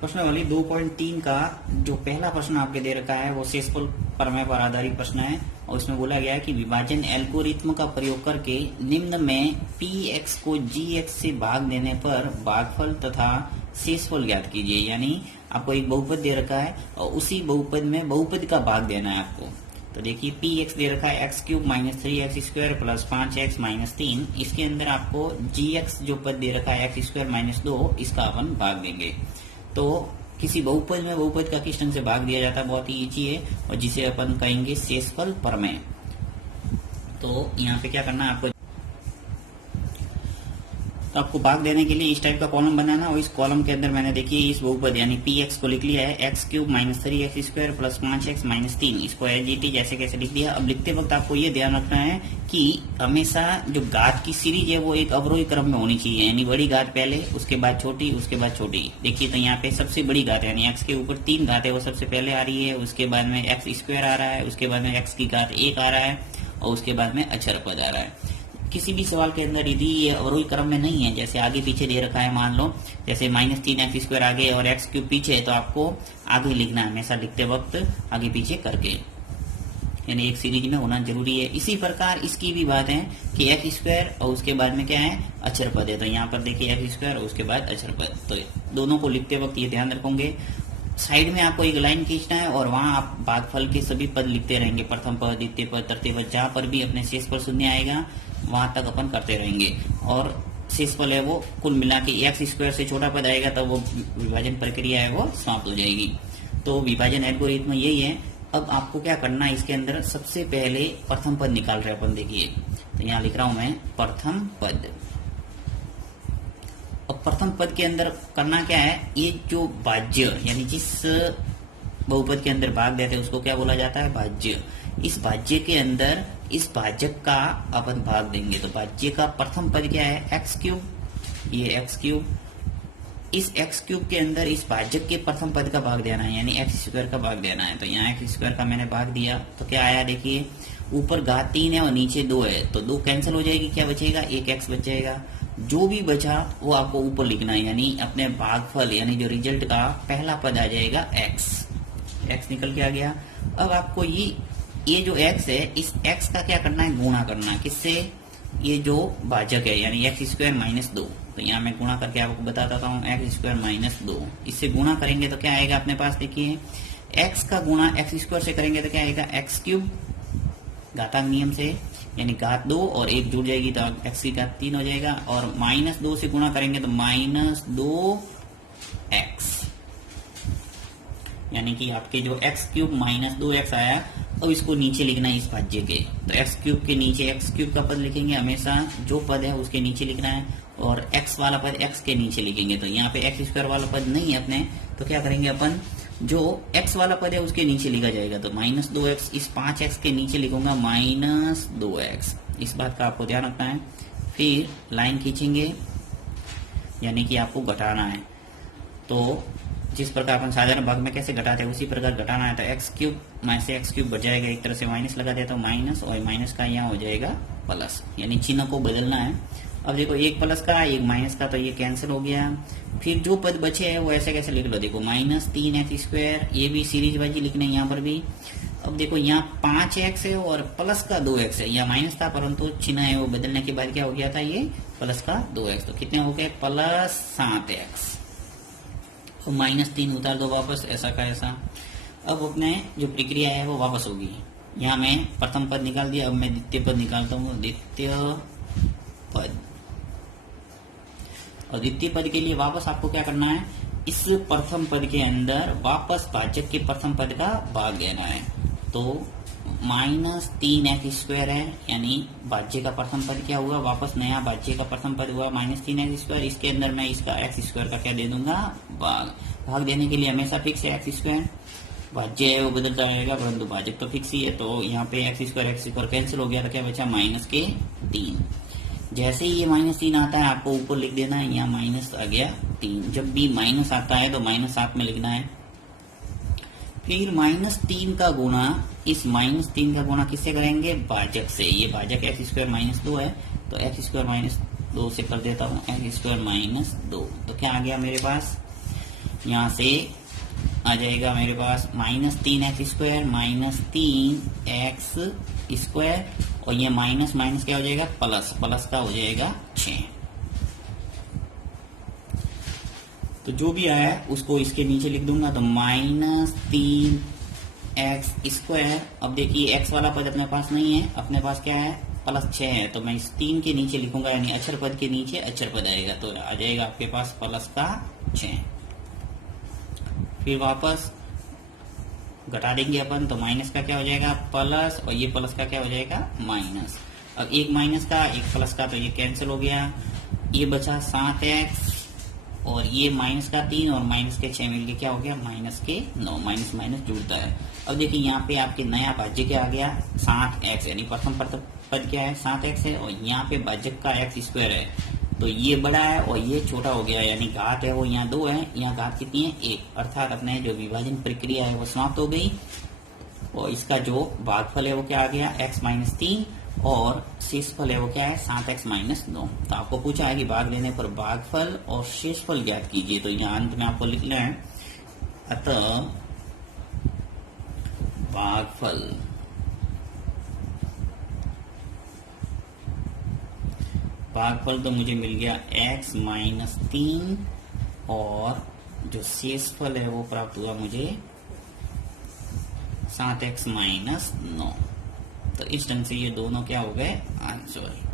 प्रश्नावली 2.3 का जो पहला प्रश्न आपके दे रखा है वो शेषफल प्रमेय पर आधारित प्रश्न है और उसमें बोला गया है कि विभाजन एल्गोरिथ्म का प्रयोग करके निम्न में px को gx से भाग देने पर भागफल तथा शेषफल ज्ञात कीजिए। यानी आपको एक बहुपद दे रखा है और उसी बहुपद में बहुपद का भाग देना है आपको। तो देखिए px दे रखा है x³ - 3x² प्लस 5x - 3। इसके अंदर आपको gx जो पद दे रखा है x² - 2 इसका अपन भाग देंगे। तो किसी बहुपद में बहुपद का किस ढंग से भाग दिया जाता है, बहुत ही इजी है और जिसे अपन कहेंगे शेषफल प्रमेय। तो यहाँ पे क्या करना है आपको, तो आपको भाग देने के लिए इस टाइप का कॉलम बनाना और इस कॉलम के अंदर मैंने देखिए इस बहुपद यानी px को लिख लिया है x³ - 3x² प्लस 5x - 3। इसको एज इट इज जैसे कैसे लिख दिया। अब लिखते वक्त आपको ये ध्यान रखना है कि हमेशा जो घात की सीरीज है वो एक अवरोही क्रम में होनी चाहिए, यानी बड़ी घात पहले, उसके बाद छोटी, उसके बाद छोटी। देखिए तो यहाँ पे सबसे बड़ी घात है यानी x के ऊपर 3 घात है वो सबसे पहले आ रही है, उसके बाद में x² आ रहा है, उसके बाद में x की घात 1 आ रहा है और उसके बाद में अक्षर पद आ रहा है। किसी भी सवाल के अंदर यदि ये अवरोही क्रम में नहीं है, जैसे आगे पीछे दे रखा है, मान लो जैसे -3x² आगे और x³ पीछे है, तो आपको आगे लिखना है हमेशा लिखते वक्त आगे पीछे करके, यानी एक सीरीज में होना जरूरी है। इसी प्रकार इसकी भी बात है कि x² और उसके बाद में क्या है अक्षर पद है। तो यहाँ पर देखिए x² और उसके बाद अक्षर पद, तो दोनों को लिखते वक्त ये ध्यान रखोगे। साइड में आपको एक लाइन खींचना है और वहां आप भागफल के सभी पद लिखते रहेंगे, प्रथम पद, द्वितीय पद, तृतीय पद, जहां पर भी अपने शेषफल शून्य आएगा वहां तक अपन करते रहेंगे। और शेषफल है वो कुल मिला के x² से छोटा पद आएगा तब वो विभाजन प्रक्रिया है वो समाप्त हो जाएगी। तो विभाजन एल्गोरिथ्म यही है। अब आपको क्या करना है, इसके अंदर सबसे पहले प्रथम पद निकाल रहे अपन। देखिए तो यहाँ लिख रहा हूं मैं प्रथम पद। और प्रथम पद के अंदर करना क्या है, ये जो भाज्य यानी जिस बहुपद के अंदर भाग देते हैं उसको क्या बोला जाता है, भाज्य। इस भाज्य के अंदर इस भाजक का अपन भाग देंगे। तो भाज्य का प्रथम पद क्या है, x³, ये x³। इस x³ के अंदर इस भाजक के प्रथम पद का भाग देना है, यानी x² का भाग देना है। तो यहाँ x² का मैंने भाग दिया तो क्या आया, देखिए ऊपर घात 3 है और नीचे 2 है, तो 2 कैंसिल हो जाएगी, क्या बचेगा, एक x बच जाएगा। जो भी बचा वो आपको ऊपर लिखना है, यानी अपने भागफल यानी जो रिजल्ट का पहला पद आ जाएगा x निकल के आ गया। अब आपको ये जो x है इस x का क्या करना है, गुणा करना है, किससे, ये जो भाजक है यानी x² - 2। तो यहाँ मैं गुणा करके आपको बताता हूँ, x² - 2 इससे गुणा करेंगे तो क्या आएगा अपने पास, देखिए x का गुणा x² से करेंगे तो क्या आएगा, x³ घातांक नियम से यानी घात 2 और 1 जुड़ जाएगी तो x की घात 3 हो जाएगा, और -2 से गुणा करेंगे तो -2x, यानी कि आपके जो x³ - 2x आया। अब इसको नीचे लिखना है इस भाज्य के, तो x³ के नीचे x³ का पद लिखेंगे, हमेशा जो पद है उसके नीचे लिखना है, और x वाला पद x के नीचे लिखेंगे। तो यहाँ पे x² वाला पद नहीं है अपने, तो क्या करेंगे अपन, जो x वाला पद है उसके नीचे लिखा जाएगा। तो -2x इस 5x के नीचे लिखूंगा -2x, इस बात का आपको ध्यान रखना है। फिर लाइन खींचेंगे यानी कि आपको घटाना है। तो जिस प्रकार अपन साधारण भाग में कैसे घटाते हैं उसी प्रकार घटाना है। तो x³ में से x³ बच जाएगा, एक तरह से माइनस लगा देता हूँ, माइनस, और माइनस का यहाँ हो जाएगा प्लस, यानी चिन्ह को बदलना है। अब देखो एक प्लस का एक माइनस का, तो ये कैंसिल हो गया। फिर जो पद बचे हैं वो ऐसे कैसे लिख लो, देखो -3x², ये भी सीरीज बाजी लिखना है यहाँ पर भी। अब देखो यहाँ 5x है और प्लस का 2x है, यहाँ माइनस था परंतु चिन्ह है वो बदलने के बाद क्या हो गया था, ये प्लस का 2x। तो कितने हो गए, +7x। तो -3 उतार दो वापस, ऐसा का ऐसा। अब अपने जो प्रक्रिया है वो वापस होगी। यहाँ मैं प्रथम पद निकाल दिया, अब मैं द्वितीय पद निकालता हूँ, द्वितीय पद। और द्वितीय पद के लिए वापस आपको क्या करना है, इस प्रथम पद के अंदर वापस भाजक के प्रथम पद का भाग देना है। तो -3x² है, यानी भाज्य का प्रथम पद क्या हुआ, वापस नया भाज्य का प्रथम पद हुआ -3x²। इसके अंदर मैं इसका x² का क्या दे दूंगा, भाग देने के लिए हमेशा फिक्स है x², भाज्य है वो बदलता रहेगा परंतु भाजक तो फिक्स ही है। तो यहाँ पे x² कैंसिल हो गया तो क्या बचा, -3। जैसे ही ये -3 आता है आपको ऊपर लिख देना है, यहाँ माइनस आ गया 3। जब भी माइनस आता है तो -7 में लिखना है। फिर -3 का गुणा, इस -3 का गुणा किससे करेंगे, भाजक से। ये भाजक x² - 2 है तो x² - 2 से कर देता हूँ, x² - 2। तो क्या आ गया मेरे पास, यहाँ से आ जाएगा मेरे पास -3x² -3x² और ये माइनस माइनस क्या हो जाएगा, प्लस, प्लस का हो जाएगा 6। तो जो भी आया उसको इसके नीचे लिख दूंगा, तो -3x²। अब देखिए x वाला पद अपने पास नहीं है, अपने पास क्या है, +6 है, तो मैं इस 3 के नीचे लिखूंगा, यानी अक्षर पद के नीचे अक्षर पद आएगा, तो आ जाएगा आपके पास +6। फिर वापस घटा देंगे अपन, तो माइनस का क्या हो जाएगा, प्लस, और ये प्लस का क्या हो जाएगा, माइनस। अब एक माइनस का एक प्लस का, तो ये कैंसिल हो गया, ये बचा 7x और ये माइनस का 3 और माइनस के 6 मिलके क्या हो गया, -9। माइनस माइनस जुड़ता है। अब देखिए यहाँ पे आपके नया भाज्य क्या आ गया, 7x, यानी प्रथम पद क्या है, 7x है, और यहाँ पे भाज्यक का x² है, तो ये बड़ा है और ये छोटा हो गया, यानी घात है वो यहाँ 2 है, यहाँ घात कितनी है, 1, अर्थात अपने जो विभाजन प्रक्रिया है वो समाप्त हो गई। और इसका जो भागफल है वो क्या आ गया, x-3, और शेषफल है वो क्या है, 7x - 9। तो आपको पूछा है कि भाग लेने पर भागफल और शेषफल ज्ञात कीजिए, तो यहाँ अंत में आपको लिखना है, अतः भागफल तो मुझे मिल गया x-3 और जो शेषफल है वो प्राप्त हुआ मुझे 7x - 9। तो इस ढंग से ये दोनों क्या हो गए, आंसर।